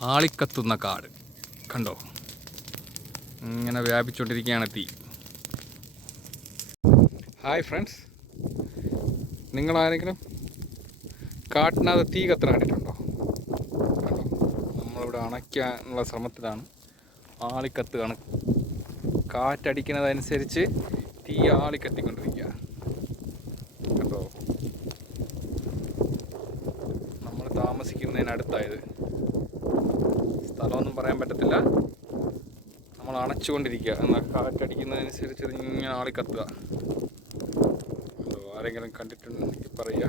ആളിക്കത്തുന്ന കാട്. കണ്ടോ? ഇങ്ങനെ വ്യാപിച്ചുകൊണ്ടിരിക്കുകയാണ് തീ. ഹായ് ഫ്രണ്ട്സ് നിങ്ങളാരെങ്കിലും കാട്ടിനകത്ത് തീ കത്തണ കണ്ടിട്ടുണ്ടോ? കണ്ടോ? നമ്മളിവിടെ അണയ്ക്കാനുള്ള ശ്രമത്തിലാണ് ആളിക്കത്ത് കണ കാറ്റടിക്കുന്നതനുസരിച്ച് തീ ആളിക്കത്തിക്കൊണ്ടിരിക്കുക. കണ്ടോ? നമ്മൾ താമസിക്കുന്നതിനടുത്തായത്. സ്ഥലമൊന്നും പറയാൻ പറ്റത്തില്ല. നമ്മൾ അണച്ചുകൊണ്ടിരിക്കുക. എന്നാൽ കാറ്റടിക്കുന്നതനുസരിച്ച് ഇങ്ങനെ ആളി കത്തുക ആരെങ്കിലും കണ്ടിട്ടുണ്ടെങ്കിൽ പറയുക.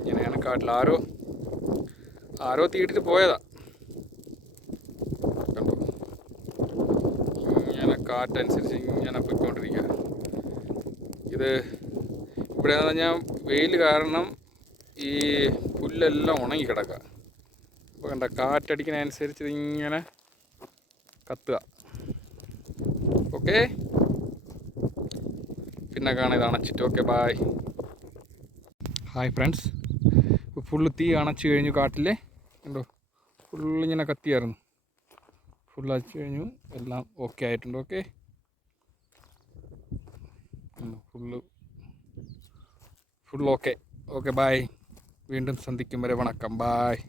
ഇങ്ങനെയാണ് കാട്ടിൽ ആരോ ആരോ തീട്ടിട്ട് പോയതാ. കണ്ടോ? ഇങ്ങനെ കാറ്റനുസരിച്ച് ഇങ്ങനെ പൊയ്ക്കൊണ്ടിരിക്കുക. ഇത് ഇവിടെ എന്ന് പറഞ്ഞാൽ വെയിൽ കാരണം ഈ പുല്ലെല്ലാം ഉണങ്ങി കിടക്കുക അപ്പോൾ കണ്ട കാറ്റടിക്കുന്നതനുസരിച്ച് ഇതിങ്ങനെ കത്തുക. ഓക്കെ പിന്നെ കാണാം ഇത് അണച്ചിട്ട്. Okay bye hi friends full തീ അണച്ചു കഴിഞ്ഞു കാട്ടിലെ. കണ്ടോ? ഫുള്ള് ഇങ്ങനെ കത്തിയായിരുന്നു. ഫുള്ള് അടിച്ചു കഴിഞ്ഞു. എല്ലാം ഓക്കെ ആയിട്ടുണ്ട്. Okay full full okay okay bye വീണ്ടും സന്ധിക്കും വരെ. വണക്കം. ബായ്